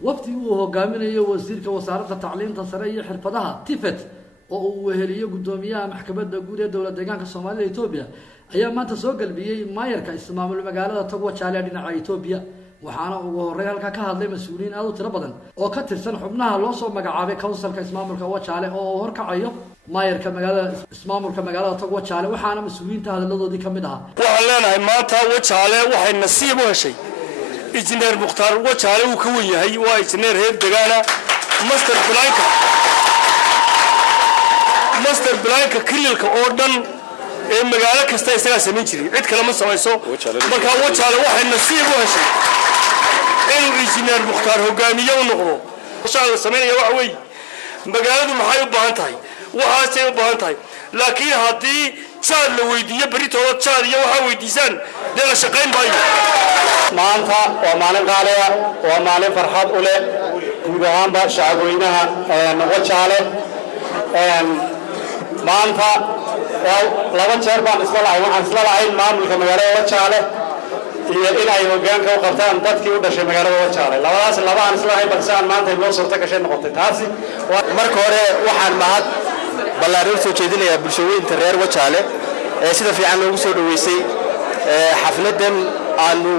wafdi uu hogaaminayo wasiirka wasaaradda tacliinta sare iyo xirfadaha TVET oo uu weheliyo gudoomiyaha maxkamadda guud ee dowladda deegaanka Soomaaliya Itoobiya ayaa maanta soo galbiyay maayarka ismaamul magaalada Togwa Jaale dhinaca Itoobiya waxaana ugu horeyn halka ka hadlay mas'uuliyiin aad u tiro badan oo ka tirsan xubnaha loo soo magacaabay councilka ismaamulka Wajaale oo horkacayo maayarka magaalada ismaamulka magaalada Togwa Jaale waxaana mas'uuliyiinta hadaladoodii kamid ahaa waxaan leenahay maanta Wajaale waxay nasiib u heshay injineer Mukhtaar Wajaale uu ka weyn waa injineer heer deegaana master plan-ka kililka oo dhan ee magaalo kasta isaga sameyn jiray cid kale ma samayso marka Wajaale waxay nasiib u heshay inuu injineer Mukhtaar hogaamiye u noqdo shaqada sameynaya waxa weey magaaladu maxay u baahan tahay waxaasay u baahan tahay laakiin haddii saad la weydiiyo baritooda saad iyo waxa weydiisan dee la shaqayn baayo maanta waa maalin qaali ah waa maalin farxad u leh guud ahaanba shacabweynaha Wajaale maanta laba jeer baan isla lahayn maamulka magaalada Wajaale iyo in ay hoggaanka u qabtaan dadkii u dhashay magaalada Wajaale labaan isla lahayn balse aan maanta inoo suurta gashay noqotay taasi marka hore waxaan mahad ballaarin soo jeedinayaa bulshooyinka reer Wajaale ee sida fiican loogu soo dhaweysay xafladan aanu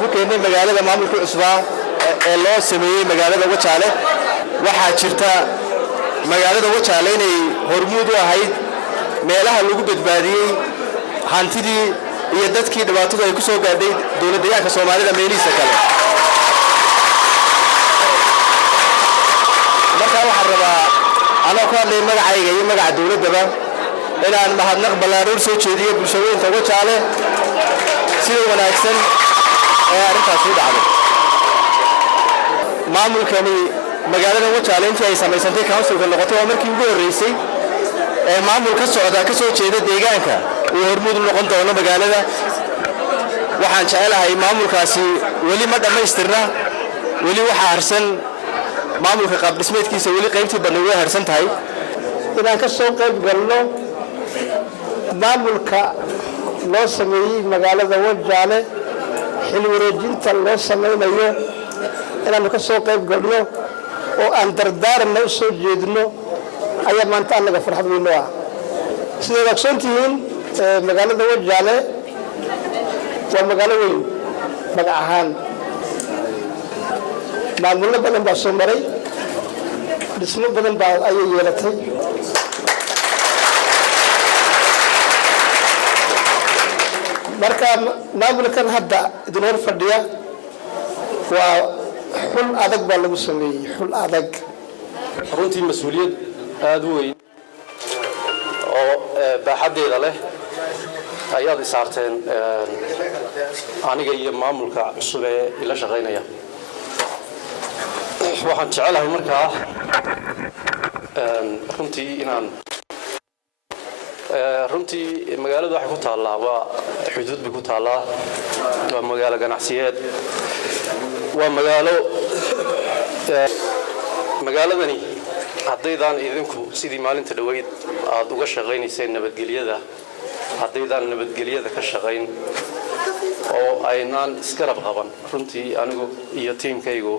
ku keenay magaalada maamulka cusub ee loo sameeyay magaalada Wajaale waxaa jirta magaalada Wajaale inay hormuud u ahayd meelaha lagu badbaadiyay hantidii iyo dadkii dhibaatadu ay ku soo gaadhay dowladda deegaanka Soomaalida meelihiisa kale marka waxaan rabaa anoo ka hadlay magacayga iyo magaca dowladaba inaan mahadnaq ballaarin soo jeediyo bulshooyinka Wajaale sida wanaagsan ee arrintaas u dhacday maamulkani magaalada Wajaale intii ay samaysantay councilka noqotay waa markii ugu horeysay ee maamul ka socda ka soo jeeda deegaanka uu hormuud u noqon doono magaalada waxaan jecelahay maamulkaasi weli ma dhamaystirna weli waxa harsan maamulka qaab dhismeedkiisa weli qaybtii badan way harsan tahay inaan ka soo qayb galno maamulka loo sameeyay magaalada Wajaale xil wareejinta loo sameynayo inaan ka soo qayb galno oo aan dardaarna u soo jeedino ayaa maanta anaga farxad weyn ah sida waqtigiin magaalada Wajaale waa magaalo weyn magac ahaan maamullo badan baa soo maray dhismo badan baa ayay yeelatay marka maamulkan hadda idin hor fadhiya waa xul adag baa lagu sameeyay xul adag runtii mas'uuliyad aad u weyn oo baaxadeeda leh ayaad isaarteen aniga iyo maamulka cusub ee ila shaqeynaya waxaan jecelahay markaa runtii magaaladu waxay ku taallaa waa xuduud bay ku taallaa waa magaalo ganacsiyeed waa magaaladani haddaydan idinku sidii maalinta dhaweyd aad uga shaqaynayseen nabadgelyada haddaydan nabadgelyada ka shaqayn oo aynaan iskarab qaban runtii anigu iyo tiimkaygu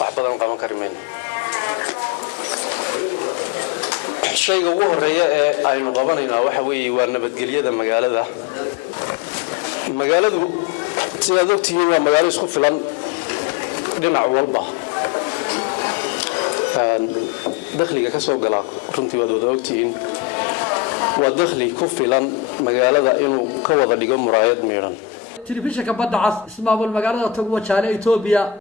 wax badan qaban kari mayno shayga ugu horeeya ee aynu qabanaynaa waxa weeye waa nabadgelyada magaaladu sidaad ogtihiin waa magaalo isku filan dhinac walba dakhliga ka soo gala runtii waad wada ogtihiin waa dakhli ku filan magaalada inuu ka wada dhigo muraayad miidhan telefishinka badda cas ismaamul magaalada Togwa Jaale Itoobiya